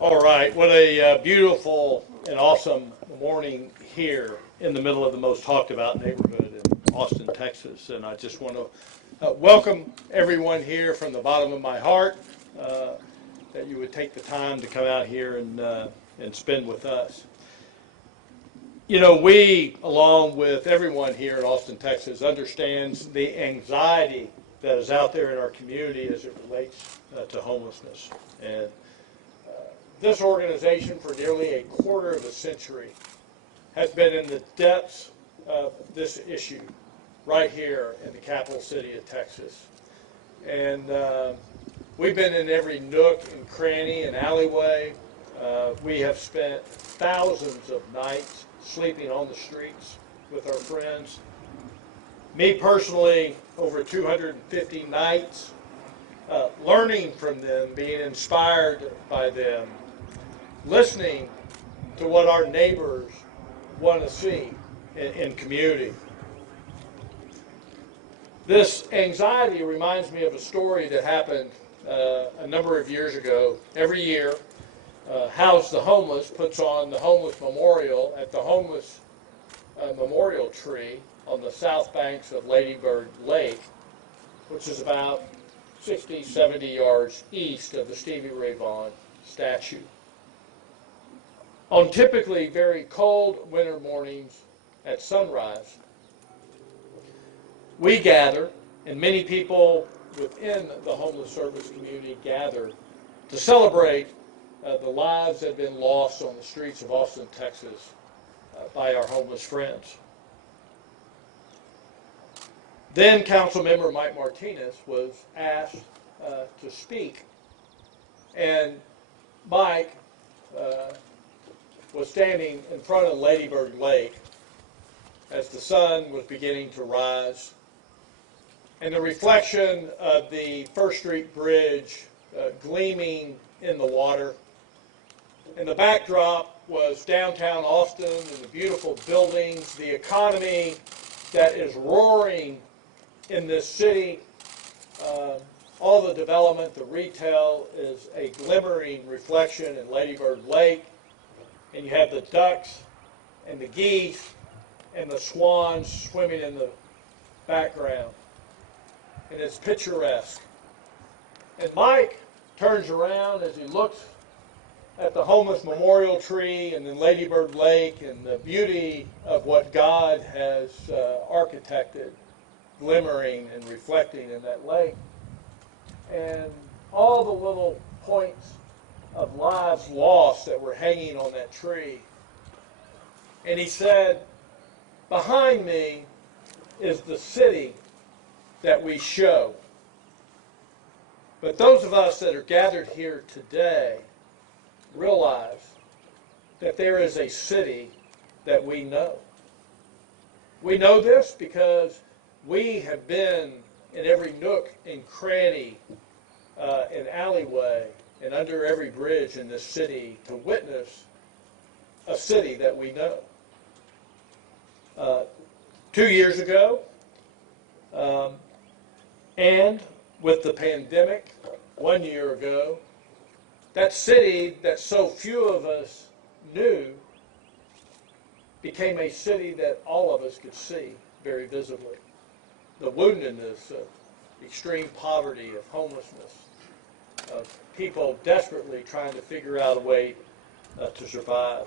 All right, what a beautiful and awesome morning here in the middle of the most talked about neighborhood in Austin, Texas. And I just want to welcome everyone here from the bottom of my heart, that you would take the time to come out here and spend with us. You know, we, along with everyone here in Austin, Texas, understands the anxiety that is out there in our community as it relates to homelessness. And this organization, for nearly a quarter of a century, has been in the depths of this issue right here in the capital city of Texas. And we've been in every nook and cranny and alleyway. We have spent thousands of nights sleeping on the streets with our friends. Me personally, over 250 nights, learning from them, being inspired by them, listening to what our neighbors want to see in community. This anxiety reminds me of a story that happened a number of years ago. Every year, House the Homeless puts on the Homeless Memorial at the Homeless Memorial Tree on the south banks of Lady Bird Lake, which is about 60, 70 yards east of the Stevie Ray Vaughan statue. On typically very cold winter mornings at sunrise, we gather, and many people within the homeless service community gather to celebrate the lives that have been lost on the streets of Austin, Texas by our homeless friends. Then Councilmember Mike Martinez was asked to speak, and Mike was standing in front of Lady Bird Lake as the sun was beginning to rise, and the reflection of the First Street Bridge gleaming in the water. And the backdrop was downtown Austin and the beautiful buildings, the economy that is roaring in this city. All the development, the retail is a glimmering reflection in Lady Bird Lake. And you have the ducks and the geese and the swans swimming in the background. And it's picturesque. And Mike turns around as he looks at the homeless memorial tree and then Lady Bird Lake and the beauty of what God has architected, glimmering and reflecting in that lake. And all the little points of lives lost that were hanging on that tree. And he said, behind me is the city that we show. But those of us that are gathered here today realize that there is a city that we know. We know this because we have been in every nook and cranny and alleyway and under every bridge in this city to witness a city that we know. 2 years ago, and with the pandemic 1 year ago, that city that so few of us knew became a city that all of us could see very visibly. The woundedness of extreme poverty, of homelessness, of people desperately trying to figure out a way to survive.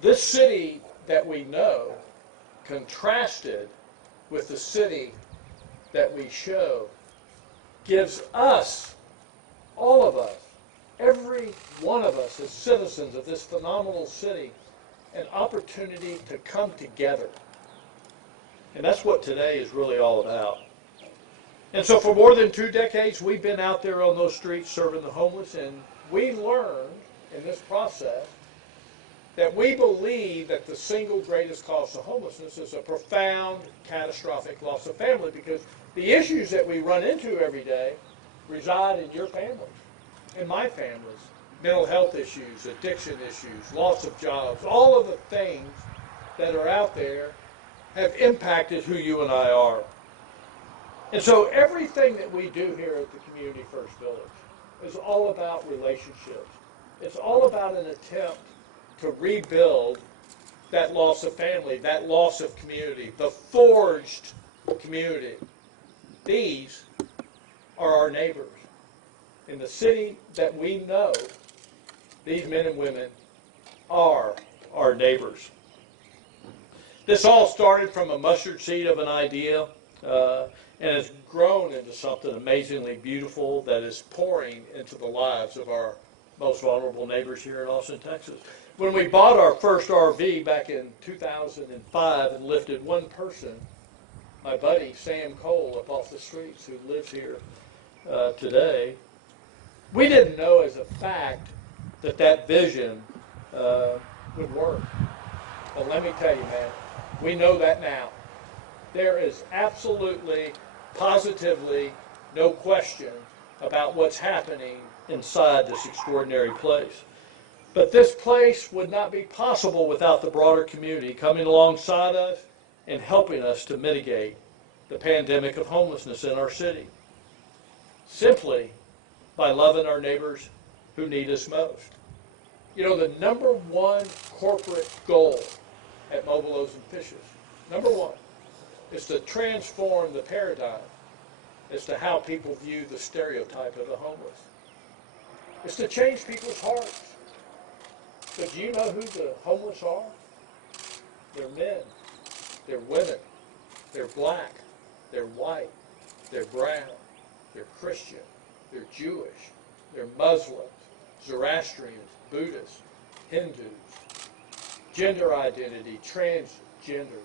This city that we know, contrasted with the city that we show, gives us, all of us, every one of us as citizens of this phenomenal city, an opportunity to come together. And that's what today is really all about. And so for more than 2 decades, we've been out there on those streets serving the homeless, and we learned in this process that we believe that the single greatest cause of homelessness is a profound, catastrophic loss of family, because the issues that we run into every day reside in your families, in my families. Mental health issues, addiction issues, loss of jobs, all of the things that are out there have impacted who you and I are. And so everything that we do here at the Community First Village is all about relationships. It's all about an attempt to rebuild that loss of family, that loss of community, the forged community. These are our neighbors. In the city that we know, these men and women are our neighbors. This all started from a mustard seed of an idea and has grown into something amazingly beautiful that is pouring into the lives of our most vulnerable neighbors here in Austin, Texas. When we bought our first RV back in 2005 and lifted one person, my buddy Sam Cole up off the streets, who lives here today, we didn't know as a fact that vision would work. But let me tell you, man, we know that now. There is absolutely, positively no question about what's happening inside this extraordinary place. But this place would not be possible without the broader community coming alongside us and helping us to mitigate the pandemic of homelessness in our city, simply by loving our neighbors who need us most. You know, the number one corporate goal at Mobile Loaves Fishes, number one, is to transform the paradigm as to how people view the stereotype of the homeless. It's to change people's hearts. But do you know who the homeless are? They're men, they're women, they're black, they're white, they're brown, they're Christian, they're Jewish, they're Muslims, Zoroastrians, Buddhists, Hindus, gender identity, transgender.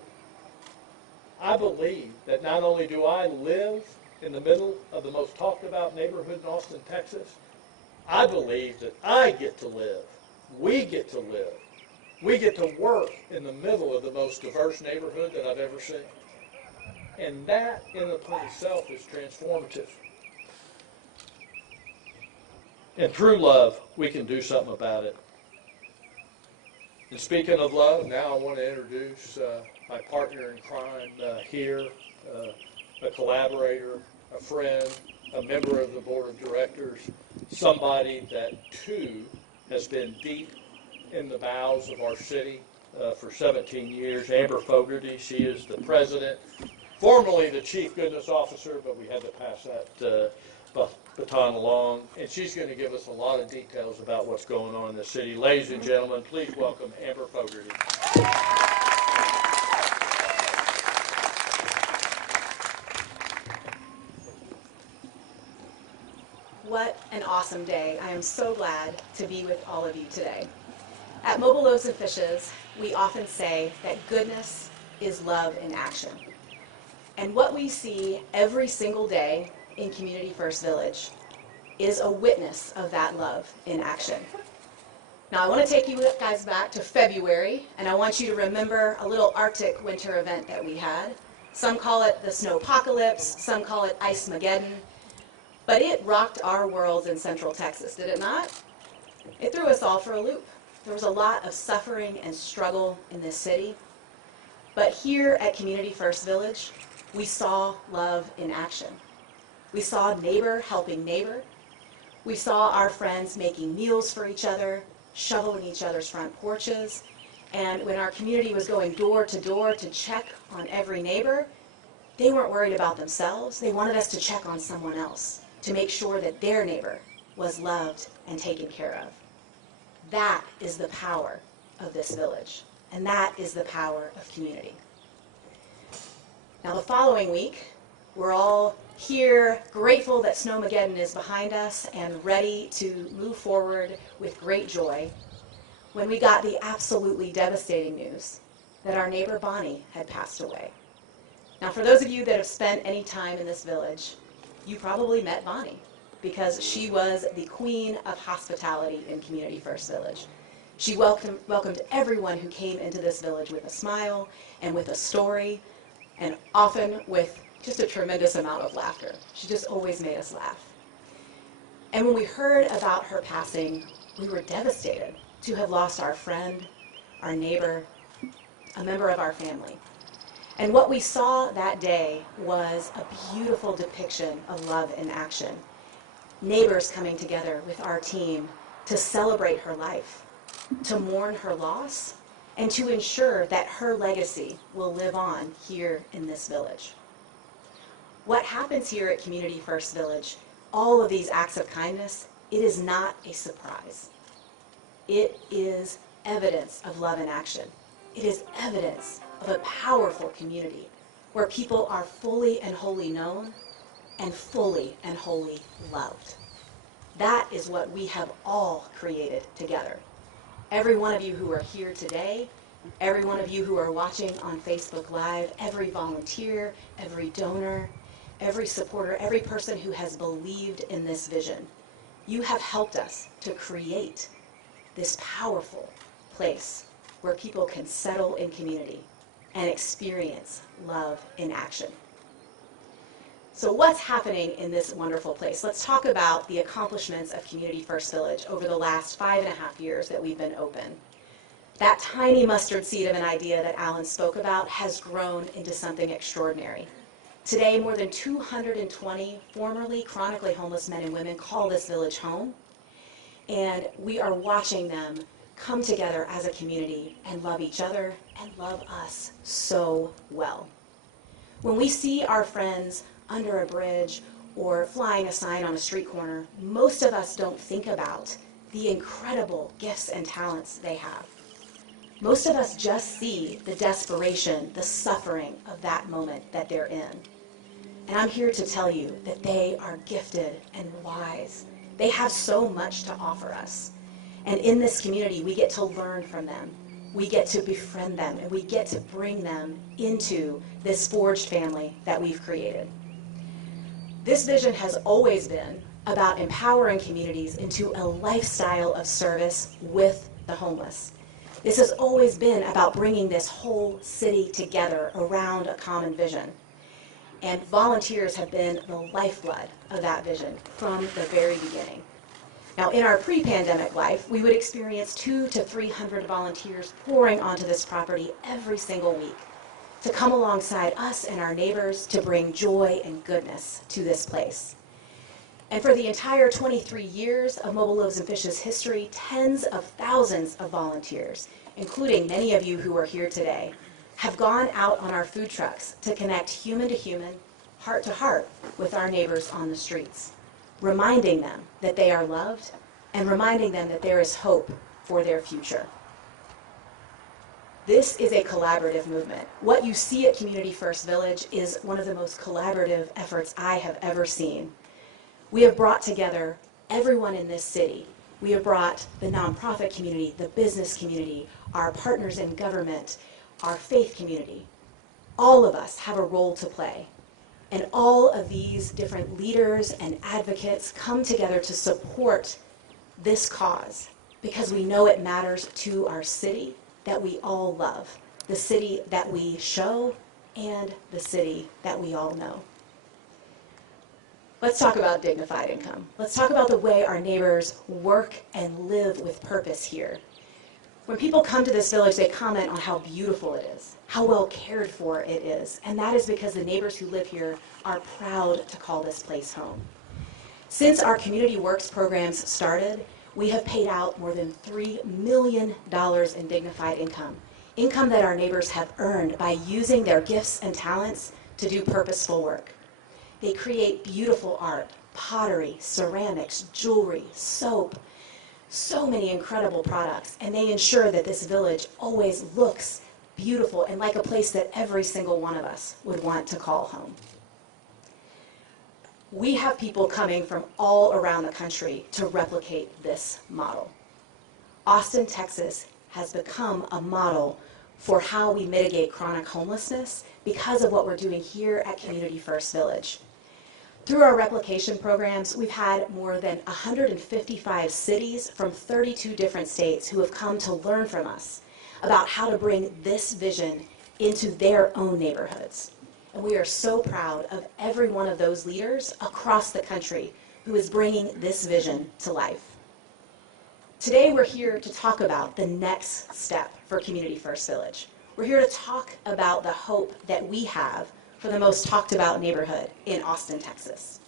I believe that not only do I live in the middle of the most talked about neighborhood in Austin, Texas, I believe that I get to live, we get to live, we get to work in the middle of the most diverse neighborhood that I've ever seen. And that in and of itself is transformative. And through love, we can do something about it. And speaking of love, now I want to introduce my partner in crime here, a collaborator, a friend, a member of the board of directors, somebody that too has been deep in the bowels of our city for 17 years, Amber Fogarty. She is the president, formerly the chief goodness officer, but we had to pass that baton along, and she's going to give us a lot of details about what's going on in the city. Ladies and gentlemen, please welcome Amber Fogarty. What an awesome day. I am so glad to be with all of you today. At Mobile Loaves Fishes, we often say that goodness is love in action. And what we see every single day in Community First Village is a witness of that love in action. Now I want to take you guys back to February, and I want you to remember a little Arctic winter event that we had. Some call it the snowpocalypse, some call it Ice-mageddon, but it rocked our worlds in Central Texas, did it not? It threw us all for a loop. There was a lot of suffering and struggle in this city, but here at Community First Village, we saw love in action. We saw neighbor helping neighbor. We saw our friends making meals for each other, shoveling each other's front porches. And when our community was going door to check on every neighbor, they weren't worried about themselves. They wanted us to check on someone else to make sure that their neighbor was loved and taken care of. That is the power of this village, and that is the power of community. Now the following week, we're all here, grateful that Snowmageddon is behind us and ready to move forward with great joy, when we got the absolutely devastating news that our neighbor Bonnie had passed away. Now for those of you that have spent any time in this village, you probably met Bonnie, because she was the queen of hospitality in Community First Village. She welcomed everyone who came into this village with a smile and with a story, and often with just a tremendous amount of laughter. She just always made us laugh. And when we heard about her passing, we were devastated to have lost our friend, our neighbor, a member of our family. And what we saw that day was a beautiful depiction of love in action. neighbors coming together with our team to celebrate her life, to mourn her loss, and to ensure that her legacy will live on here in this village. What happens here at Community First Village, all of these acts of kindness, it is not a surprise. It is evidence of love in action. It is evidence of a powerful community where people are fully and wholly known and fully and wholly loved. That is what we have all created together. Every one of you who are here today, every one of you who are watching on Facebook Live, every volunteer, every donor, every supporter, every person who has believed in this vision, you have helped us to create this powerful place where people can settle in community and experience love in action. So what's happening in this wonderful place? Let's talk about the accomplishments of Community First Village over the last 5.5 years that we've been open. That tiny mustard seed of an idea that Alan spoke about has grown into something extraordinary. Today, more than 220 formerly chronically homeless men and women call this village home, and we are watching them come together as a community and love each other and love us so well. When we see our friends under a bridge or flying a sign on a street corner, most of us don't think about the incredible gifts and talents they have. Most of us just see the desperation, the suffering of that moment that they're in. And I'm here to tell you that they are gifted and wise. They have so much to offer us. And in this community, we get to learn from them. We get to befriend them, and we get to bring them into this forged family that we've created. This vision has always been about empowering communities into a lifestyle of service with the homeless. This has always been about bringing this whole city together around a common vision. And volunteers have been the lifeblood of that vision from the very beginning. Now, in our pre-pandemic life, we would experience 200 to 300 volunteers pouring onto this property every single week to come alongside us and our neighbors to bring joy and goodness to this place. And for the entire 23 years of Mobile Loaves and Fishes history, tens of thousands of volunteers, including many of you who are here today, have gone out on our food trucks to connect human to human, heart to heart with our neighbors on the streets, reminding them that they are loved and reminding them that there is hope for their future. This is a collaborative movement. What you see at Community First Village is one of the most collaborative efforts I have ever seen. We have brought together everyone in this city. We have brought the nonprofit community, the business community, our partners in government, our faith community. All of us have a role to play. And all of these different leaders and advocates come together to support this cause because we know it matters to our city that we all love, the city that we show, and the city that we all know. Let's talk about dignified income. Let's talk about the way our neighbors work and live with purpose here. When people come to this village, they comment on how beautiful it is, how well cared for it is, and that is because the neighbors who live here are proud to call this place home. Since our Community Works programs started, we have paid out more than $3 million in dignified income, income that our neighbors have earned by using their gifts and talents to do purposeful work. They create beautiful art, pottery, ceramics, jewelry, soap, so many incredible products, and they ensure that this village always looks beautiful and like a place that every single one of us would want to call home. We have people coming from all around the country to replicate this model. Austin, Texas has become a model for how we mitigate chronic homelessness because of what we're doing here at Community First Village. Through our replication programs, we've had more than 155 cities from 32 different states who have come to learn from us about how to bring this vision into their own neighborhoods. And we are so proud of every one of those leaders across the country who is bringing this vision to life. Today we're here to talk about the next step for Community First Village. We're here to talk about the hope that we have for the most talked about neighborhood in Austin, Texas.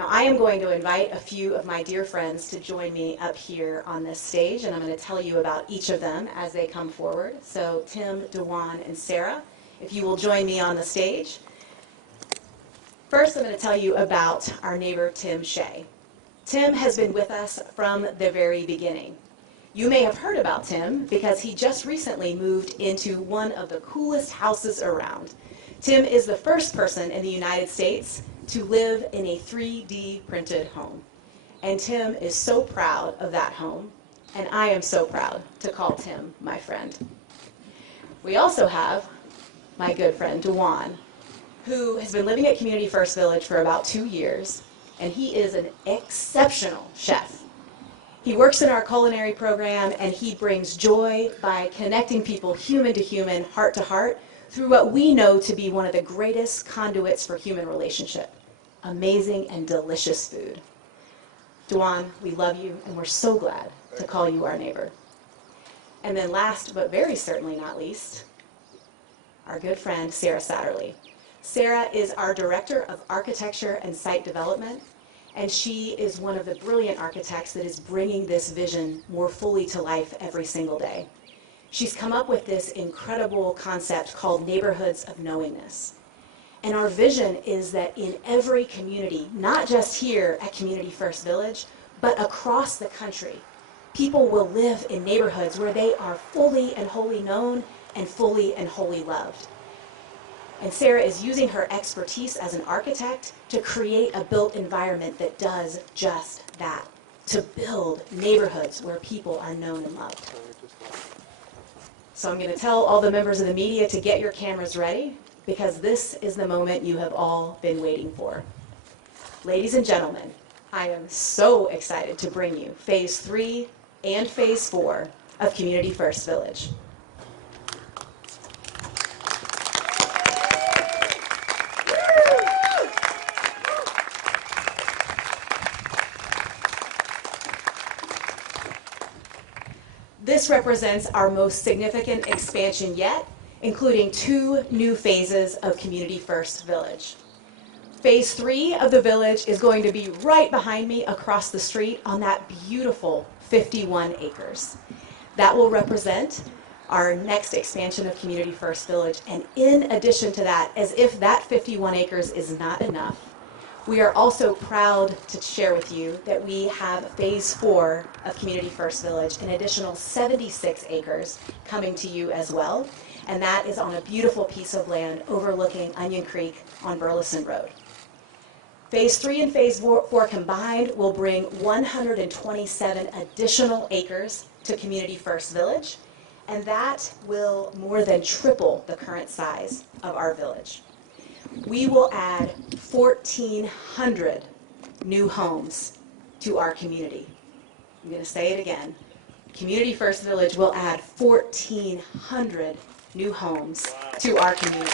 Now, I am going to invite a few of my dear friends to join me up here on this stage, and I'm going to tell you about each of them as they come forward. So Tim, DeJuan, and Sarah, if you will join me on the stage. First, I'm going to tell you about our neighbor, Tim Shea. Tim has been with us from the very beginning. You may have heard about Tim because he just recently moved into one of the coolest houses around. Tim is the first person in the United States to live in a 3D printed home. And Tim is so proud of that home, and I am so proud to call Tim my friend. We also have my good friend, DeJuan, who has been living at Community First Village for about 2 years, and he is an exceptional chef. He works in our culinary program, and he brings joy by connecting people human to human, heart to heart, through what we know to be one of the greatest conduits for human relationship: amazing and delicious food. DeJuan, we love you, and we're so glad to call you our neighbor. And then last, but very certainly not least, our good friend, Sarah Satterley. Sarah is our Director of Architecture and Site Development, and she is one of the brilliant architects that is bringing this vision more fully to life every single day. She's come up with this incredible concept called Neighborhoods of Knowingness. And our vision is that in every community, not just here at Community First Village, but across the country, people will live in neighborhoods where they are fully and wholly known and fully and wholly loved. And Sarah is using her expertise as an architect to create a built environment that does just that, to build neighborhoods where people are known and loved. So I'm going to tell all the members of the media to get your cameras ready, because this is the moment you have all been waiting for. Ladies and gentlemen, I am so excited to bring you Phase 3 and Phase 4 of Community First Village. This represents our most significant expansion yet, including 2 new phases of Community First Village. Phase 3 of the village is going to be right behind me across the street on that beautiful 51 acres. That will represent our next expansion of Community First Village. And in addition to that, as if that 51 acres is not enough, we are also proud to share with you that we have Phase 4 of Community First Village, an additional 76 acres coming to you as well. And that is on a beautiful piece of land overlooking Onion Creek on Burleson Road. Phase 3 and Phase 4 combined will bring 127 additional acres to Community First Village, and that will more than triple the current size of our village. We will add 1,400 new homes to our community. I'm going to say it again. Community First Village will add 1,400 new homes to our community.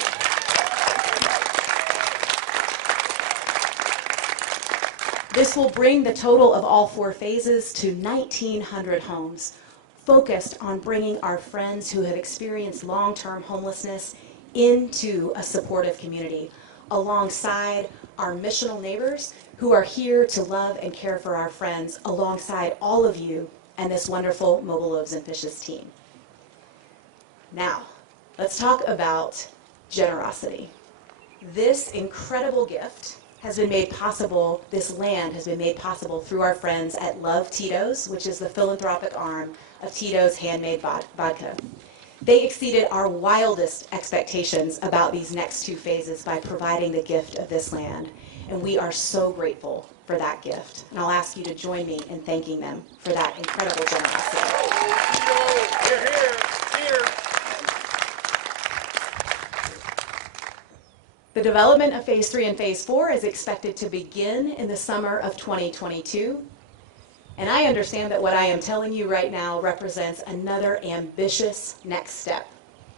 This will bring the total of all 4 phases to 1,900 homes, focused on bringing our friends who have experienced long-term homelessness into a supportive community, alongside our missional neighbors who are here to love and care for our friends, alongside all of you and this wonderful Mobile Loaves and Fishes team. Now, let's talk about generosity. This incredible gift has been made possible, this land has been made possible through our friends at Love Tito's, which is the philanthropic arm of Tito's Handmade Vodka. They exceeded our wildest expectations about these next 2 phases by providing the gift of this land. And we are so grateful for that gift. And I'll ask you to join me in thanking them for that incredible generosity. Here. The development of Phase 3 and Phase 4 is expected to begin in the summer of 2022. And I understand that what I am telling you right now represents another ambitious next step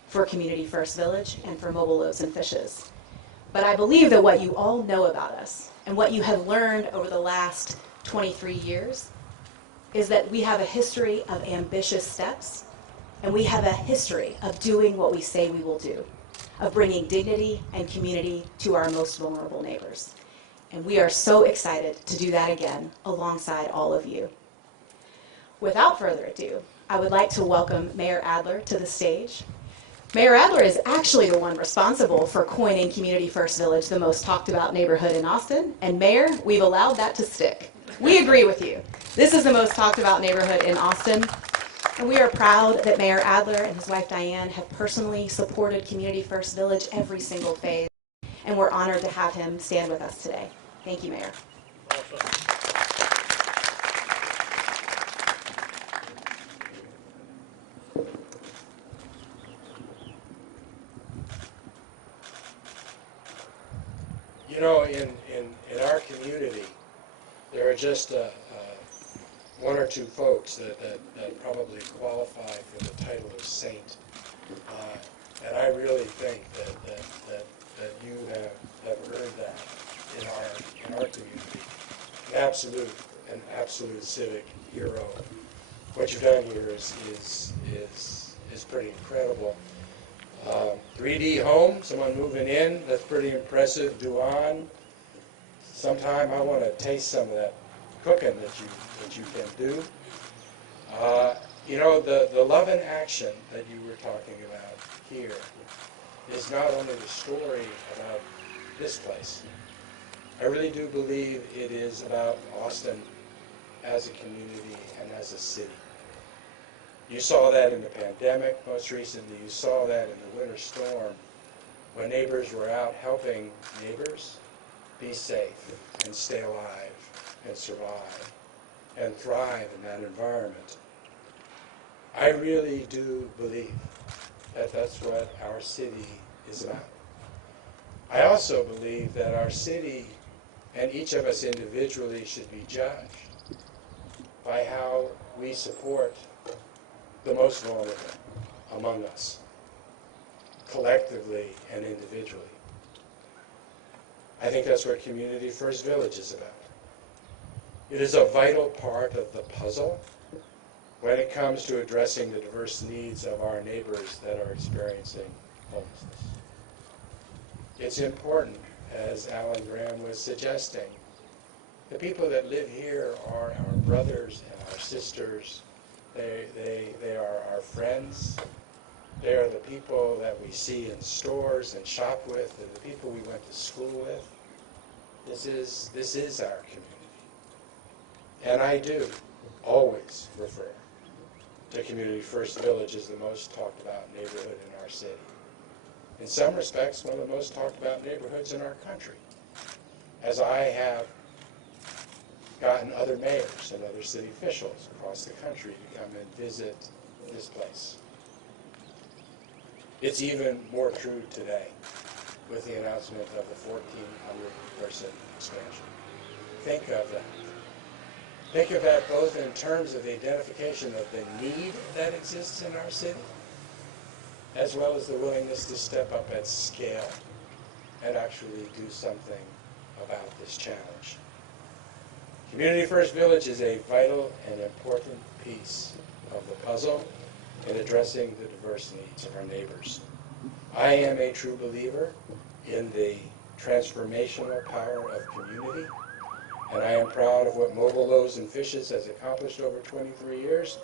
for Community First Village and for Mobile Loaves and Fishes. But I believe that what you all know about us and what you have learned over the last 23 years is that we have a history of ambitious steps, and we have a history of doing what we say we will do, of bringing dignity and community to our most vulnerable neighbors. And we are so excited to do that again alongside all of you. Without further ado, I would like to welcome Mayor Adler to the stage. Mayor Adler is actually the one responsible for coining Community First Village the most talked about neighborhood in Austin. And Mayor, we've allowed that to stick. We agree with you. This is the most talked about neighborhood in Austin. And we are proud that Mayor Adler and his wife Diane have personally supported Community First Village every single phase. And we're honored to have him stand with us today. Thank you, Mayor. You know, in our community, there are just one or two folks that probably qualify for the title of saint. And I really think that you have earned that in our community. An absolute civic hero. What you've done here is pretty incredible. 3D home, someone moving in, that's pretty impressive. Duan, sometime I want to taste some of that cooking that you can do. You know, the love in action that you were talking about here is not only the story about this place. I really do believe it is about Austin as a community and as a city. You saw that in the pandemic most recently. You saw that in the winter storm when neighbors were out helping neighbors be safe and stay alive and survive and thrive in that environment. I really do believe that that's what our city is about. I also believe that our city and each of us individually should be judged by how we support the most vulnerable among us, collectively and individually. I think that's what Community First Village is about. It is a vital part of the puzzle when it comes to addressing the diverse needs of our neighbors that are experiencing homelessness. It's important, as Alan Graham was suggesting. The people that live here are our brothers and our sisters. They are our friends. They are the people that we see in stores and shop with. They're the people we went to school with. This is our community. And I do always refer to Community First Village as the most talked about neighborhood in our city. In some respects, one of the most talked about neighborhoods in our country, as I have gotten other mayors and other city officials across the country to come and visit this place. It's even more true today with the announcement of the 1,400-person expansion. Think of that. Think of that both in terms of the identification of the need that exists in our city, as well as the willingness to step up at scale and actually do something about this challenge. Community First Village is a vital and important piece of the puzzle in addressing the diverse needs of our neighbors. I am a true believer in the transformational power of community, and I am proud of what Mobile Loaves Fishes has accomplished over 23 years,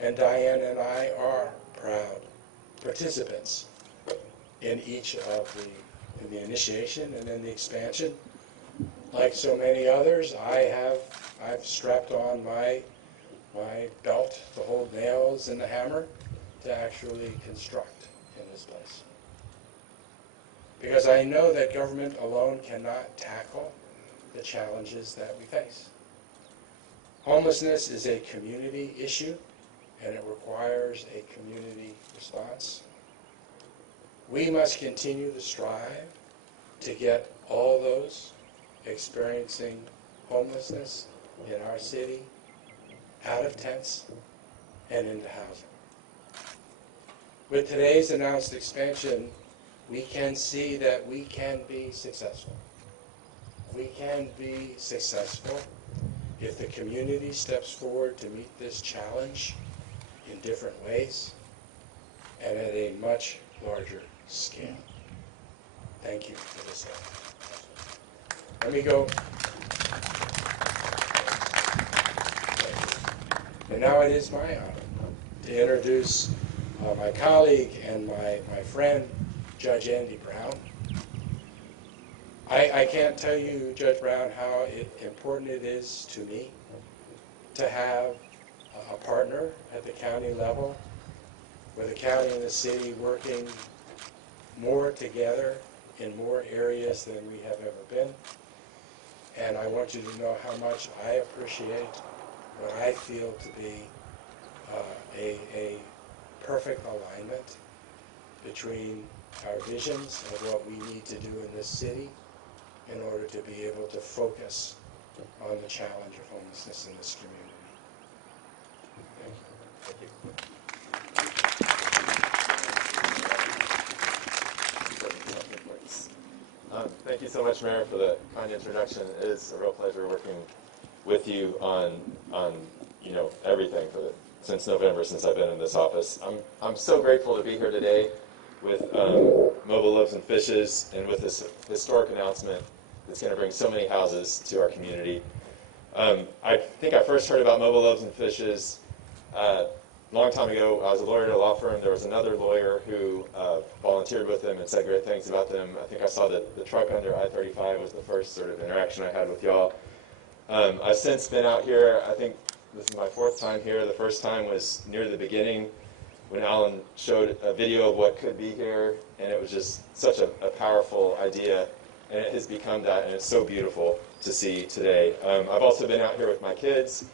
and Diane and I are proud participants in each of the initiation and in the expansion. Like so many others, I've strapped on my belt to hold nails and the hammer to actually construct in this place. Because I know that government alone cannot tackle the challenges that we face. Homelessness is a community issue, and it requires a community response. We must continue to strive to get all those experiencing homelessness in our city out of tents and into housing. With today's announced expansion, we can see that we can be successful. We can be successful if the community steps forward to meet this challenge in different ways and at a much larger scale. Thank you for this. Let me go. And now it is my honor to introduce my colleague and my friend, Judge Andy Brown. I can't tell you, Judge Brown, how important it is to me to have a partner at the county level, with the county and the city working more together in more areas than we have ever been. And I want you to know how much I appreciate what I feel to be a perfect alignment between our visions of what we need to do in this city in order to be able to focus on the challenge of homelessness in this community. Thank you. Thank you so much, Mayor, for the kind introduction. It is a real pleasure working with you on everything since November, since I've been in this office. I'm so grateful to be here today with Mobile Loaves and Fishes and with this historic announcement that's going to bring so many houses to our community. I think I first heard about Mobile Loaves and Fishes a long time ago. I was a lawyer at a law firm. There was another lawyer who volunteered with them and said great things about them. I think I saw the truck under I-35 was the first sort of interaction I had with y'all. I've since been out here. I think this is my fourth time here. The first time was near the beginning when Alan showed a video of what could be here, and it was just such a powerful idea, and it has become that, and it's so beautiful to see today. I've also been out here with my kids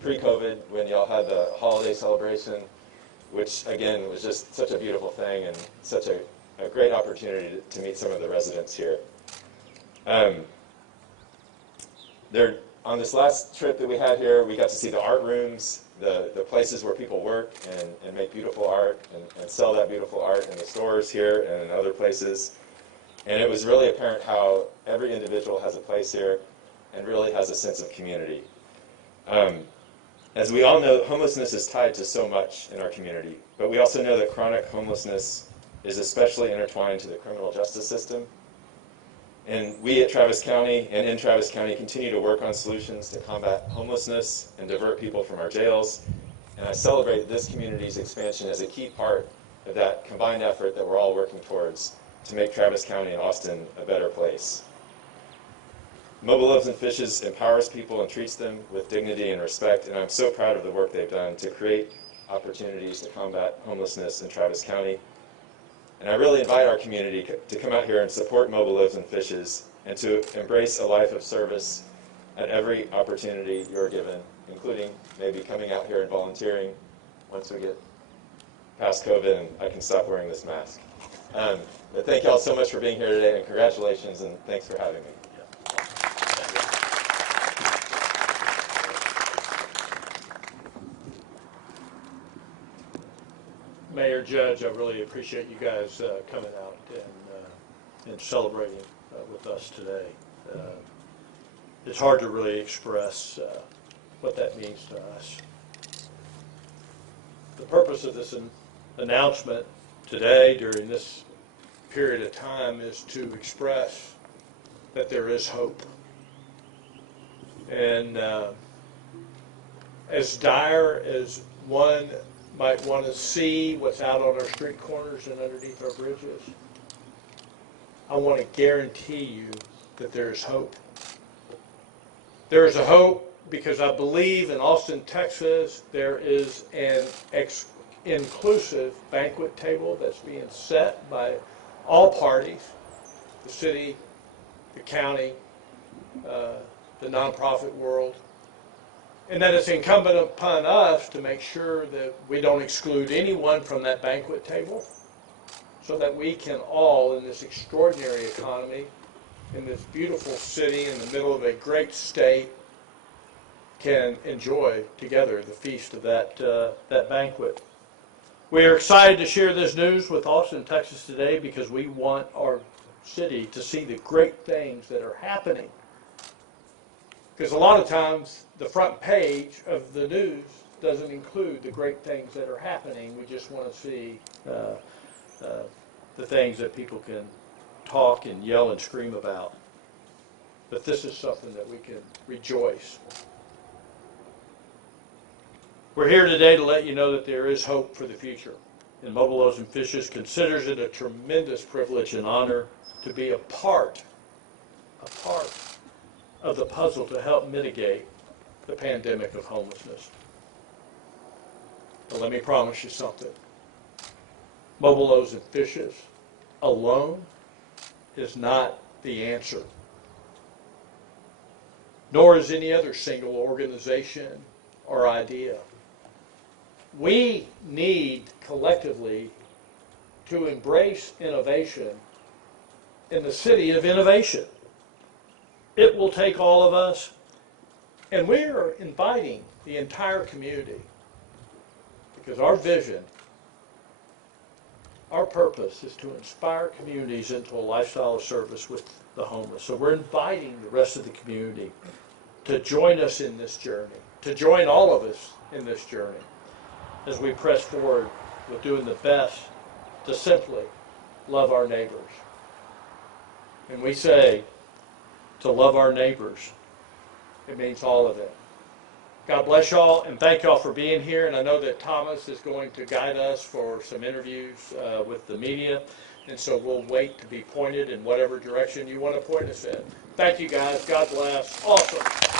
pre-COVID when y'all had the holiday celebration, which again was just such a beautiful thing and such a great opportunity to meet some of the residents here. On this last trip that we had here, we got to see the art rooms, the places where people work and make beautiful art and sell that beautiful art in the stores here and in other places. And it was really apparent how every individual has a place here and really has a sense of community. As we all know, homelessness is tied to so much in our community, but we also know that chronic homelessness is especially intertwined to the criminal justice system. And we at Travis County and in Travis County continue to work on solutions to combat homelessness and divert people from our jails. And I celebrate this community's expansion as a key part of that combined effort that we're all working towards to make Travis County and Austin a better place. Mobile Loaves and Fishes empowers people and treats them with dignity and respect, and I'm so proud of the work they've done to create opportunities to combat homelessness in Travis County. And I really invite our community to come out here and support Mobile Loaves and Fishes and to embrace a life of service at every opportunity you're given, including maybe coming out here and volunteering once we get past COVID and I can stop wearing this mask. But thank you all so much for being here today, and congratulations, and thanks for having me. Mayor, Judge, I really appreciate you guys coming out and celebrating with us today. It's hard to really express what that means to us. The purpose of this announcement today during this period of time is to express that there is hope. And as dire as one might want to see what's out on our street corners and underneath our bridges, I want to guarantee you that there is hope. There is a hope because I believe in Austin, Texas, there is an inclusive banquet table that's being set by all parties, the city, the county, the nonprofit world, and that it's incumbent upon us to make sure that we don't exclude anyone from that banquet table so that we can all, in this extraordinary economy, in this beautiful city, in the middle of a great state, can enjoy together the feast of that banquet. We are excited to share this news with Austin, Texas today because we want our city to see the great things that are happening. Because a lot of times the front page of the news doesn't include the great things that are happening. We just want to see the things that people can talk and yell and scream about. but this is something that we can rejoice. We're here today to let you know that there is hope for the future. And Mobile Loaves and Fishes considers it a tremendous privilege and honor to be a part of the puzzle to help mitigate the pandemic of homelessness. But let me promise you something. Mobile Loaves and Fishes alone is not the answer, nor is any other single organization or idea. We need collectively to embrace innovation in the city of innovation. It will take all of us, and we are inviting the entire community, because our vision, our purpose is to inspire communities into a lifestyle of service with the homeless. So we're inviting the rest of the community to join us in this journey, to join all of us in this journey as we press forward with doing the best to simply love our neighbors. And we say to love our neighbors, it means all of it. God bless y'all, and thank y'all for being here. And I know that Thomas is going to guide us for some interviews with the media, and so we'll wait to be pointed in whatever direction you want to point us in. Thank you, guys. God bless. Awesome.